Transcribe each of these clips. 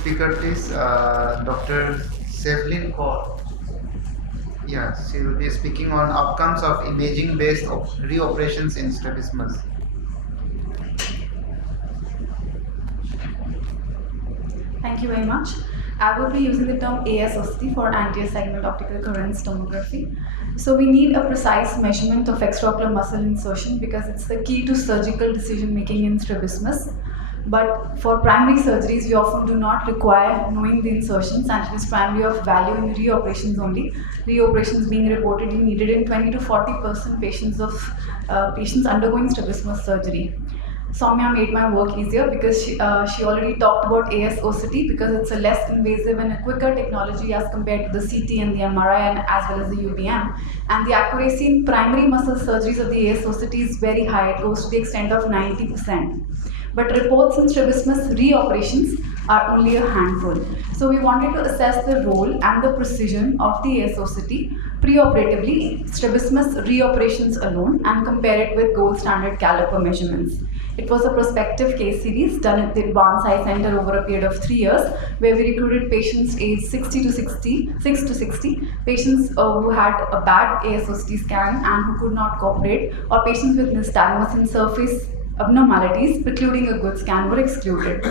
speaker, please. Dr SAVLEEN Kaur. Yeah, she will be speaking on outcomes of imaging-based reoperations in strabismus. Thank you very much. I will be using the term AIOC for anti-assignment optical coherence tomography. So we need a precise measurement of extraocular muscle insertion because it's the key to surgical decision making in strabismus. But for primary surgeries, we often do not require knowing the insertions, and it is primarily of value in reoperations only. Reoperations being reportedly needed in 20 to 40% patients undergoing strabismus surgery. Soumya made my work easier because she already talked about AIOC because it's a less invasive and a quicker technology as compared to the CT and the MRI and as well as the UBM. And the accuracy in primary muscle surgeries of the AIOC is very high. It goes to the extent of 90%. But reports in strabismus reoperations are only a handful. So we wanted to assess the role and the precision of the AIOC preoperatively, strabismus reoperations alone, and compare it with gold standard caliper measurements. It was a prospective case series done at the Advanced Eye Center over a period of 3 years, where we recruited patients aged 6 to 60, patients who had a bad AIOC scan and who could not cooperate, or patients with nystagmus and surface abnormalities precluding a good scan were excluded.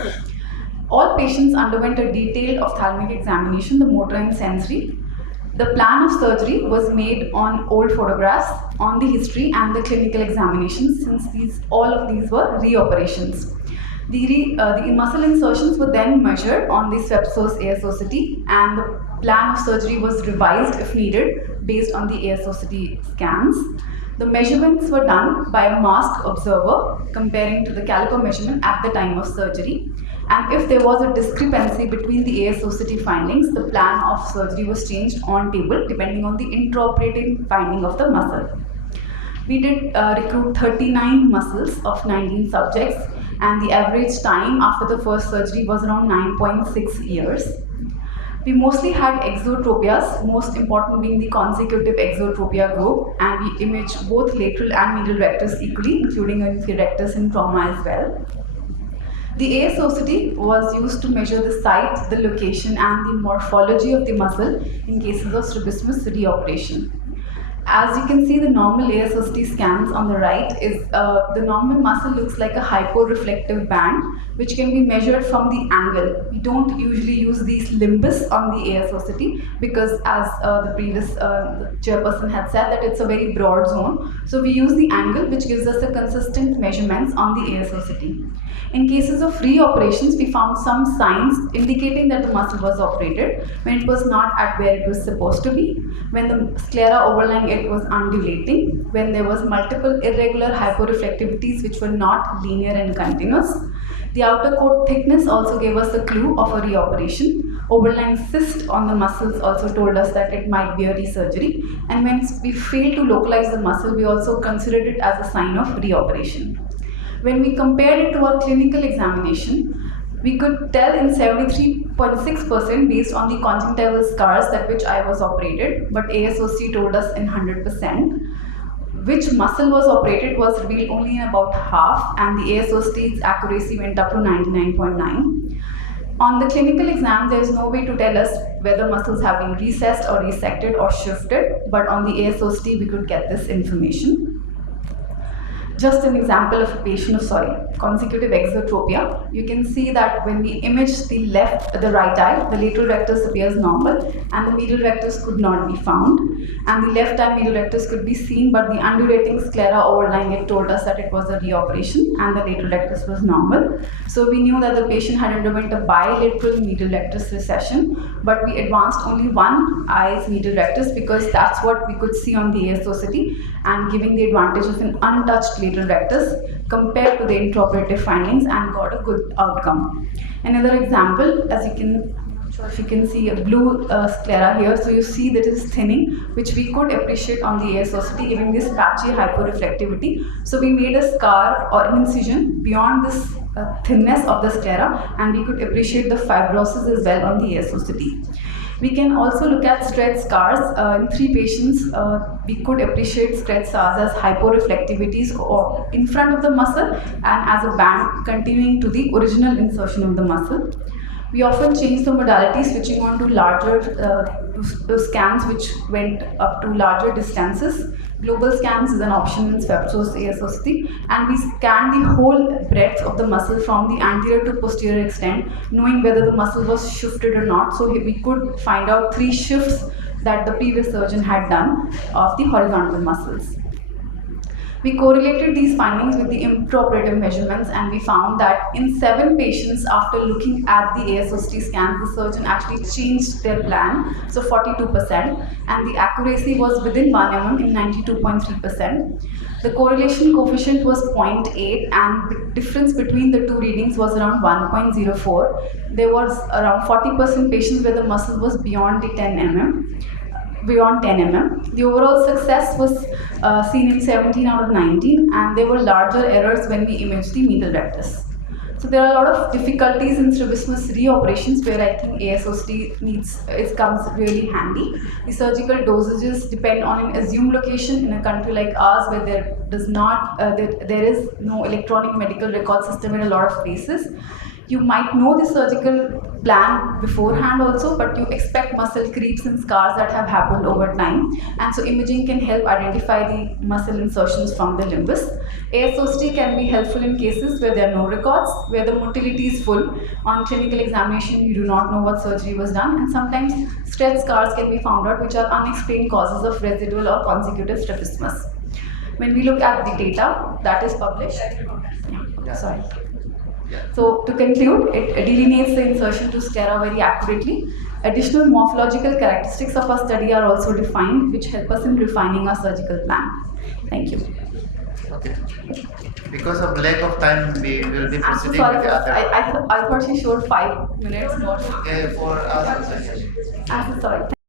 All patients underwent a detailed ophthalmic examination, the motor and sensory. The plan of surgery was made on old photographs, on the history and the clinical examinations, since all of these were reoperations. The muscle insertions were then measured on the swept source AIOC, and the plan of surgery was revised if needed based on the AIOC scans. The measurements were done by a masked observer comparing to the caliper measurement at the time of surgery. And if there was a discrepancy between the AIOC findings, the plan of surgery was changed on table depending on the intraoperative finding of the muscle. We did recruit 39 muscles of 19 subjects, and the average time after the first surgery was around 9.6 years. We mostly had exotropias, most important being the consecutive exotropia group, and we imaged both lateral and medial rectus equally, including inferior rectus in trauma as well. The AIOC was used to measure the site, the location, and the morphology of the muscle in cases of strabismus reoperation. As you can see, the normal AIOC scans on the right is the normal muscle looks like a hyporeflective band, which can be measured from the angle. We don't usually use these limbus on the AIOC because, as the previous chairperson had said, that it's a very broad zone. So we use the angle, which gives us a consistent measurements on the AIOC. In cases of reoperations, we found some signs indicating that the muscle was operated when it was not at where it was supposed to be, when the sclera overlying it was undulating, when there was multiple irregular hyporeflectivities which were not linear and continuous. The outer coat thickness also gave us a clue of a reoperation. Overlying cyst on the muscles also told us that it might be a resurgery. And when we failed to localize the muscle, we also considered it as a sign of reoperation. When we compared it to our clinical examination, we could tell in 73.6% based on the conjunctival scars that which I was operated, but AIOC told us in 100%. Which muscle was operated was revealed only in about half, and the AIOC's accuracy went up to 99.9. On the clinical exam, there is no way to tell us whether muscles have been recessed or resected or shifted, but on the AIOC we could get this information. Just an example of a patient of consecutive exotropia. You can see that when we image the right eye, the lateral rectus appears normal and the medial rectus could not be found. And the left eye medial rectus could be seen, but the undulating sclera overlying it told us that it was a reoperation and the lateral rectus was normal. So we knew that the patient had underwent a bilateral medial rectus recession, but we advanced only one eye's medial rectus because that's what we could see on the AIOC, and giving the advantage of an untouched lateral rectus compared to the intraoperative findings, and got a good outcome. Another example, as you can, I'm not sure if you can see a blue sclera here, so you see that is thinning, which we could appreciate on the AIOC, giving this patchy hyporeflectivity. So we made a scar or an incision beyond this thinness of the sclera, and we could appreciate the fibrosis as well on the AIOC. We can also look at stretch scars. In 3 patients, we could appreciate stretch scars as hyporeflectivities or in front of the muscle and as a band continuing to the original insertion of the muscle. We often change the modality, switching on to larger to scans which went up to larger distances. Global scans is an option in Swepso's ASOC, and we scan the whole breadth of the muscle from the anterior to posterior extent, knowing whether the muscle was shifted or not. So we could find out 3 shifts that the previous surgeon had done of the horizontal muscles. We correlated these findings with the intraoperative measurements, and we found that in 7 patients, after looking at the ASOC scans, the surgeon actually changed their plan, so 42%, and the accuracy was within 1 mm in 92.3%. The correlation coefficient was 0.8, and the difference between the 2 readings was around 1.04. There was around 40% patients where the muscle was beyond the 10 mm. Beyond 10 mm. The overall success was seen in 17 out of 19, and there were larger errors when we imaged the medial rectus. So there are a lot of difficulties in strabismus reoperations where I think ASOC comes really handy. The surgical dosages depend on an assumed location in a country like ours where there is no electronic medical record system in a lot of places. You might know the surgical plan beforehand also, but you expect muscle creeps and scars that have happened over time. And so imaging can help identify the muscle insertions from the limbus. ASOC can be helpful in cases where there are no records, where the motility is full. On clinical examination, you do not know what surgery was done, and sometimes stretch scars can be found out, which are unexplained causes of residual or consecutive strabismus. When we look at the data that is published, sorry. So to conclude, it delineates the insertion to sclera very accurately. Additional morphological characteristics of our study are also defined, which help us in refining our surgical plan. Thank you. Okay. Because of lack of time, we will be proceeding sorry, with the other. I thought she showed 5 minutes more. Okay, for us. I'm so sorry.